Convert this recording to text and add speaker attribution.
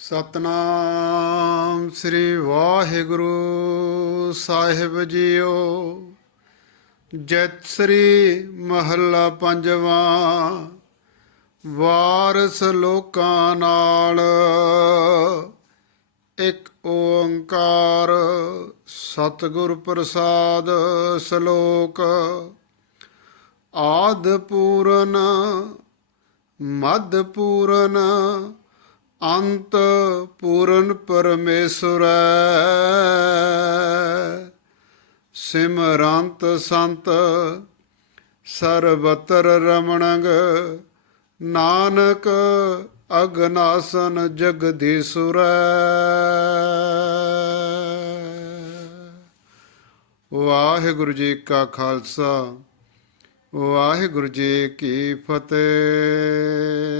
Speaker 1: ਸਤਨਾਮ ਸ੍ਰੀ ਵਾਹਿਗੁਰੂ ਸਾਹਿਬ ਜੀਓ। ਜੈਤ ਸ੍ਰੀ ਮਹੱਲਾ ਪੰਜਵਾਂ, ਵਾਰਸ ਲੋਕਾਂ ਨਾਲ ਇੱਕ ਓੰਕਾਰ, ਸਤਿਗੁਰ ਪ੍ਰਸਾਦ ਸ਼ਲੋਕ। ਆਦ ਪੂਰਨ, ਮਦ ਪੂਰਨ ਅੰਤ ਪੂਰਨ ਪਰਮੇਸ਼ਰ। ਸਿਮਰੰਤ ਸੰਤ, ਸਰਬਤਰ ਰਮਣਗ, ਨਾਨਕ ਅਗਨਾਸਨ ਜਗਦੀਸ਼ੁਰ। ਵਾਹਿਗੁਰੂ ਜੀ ਕਾ ਖਾਲਸਾ, ਵਾਹਿਗੁਰੂ ਜੀ ਕੀ ਫਤਿਹ।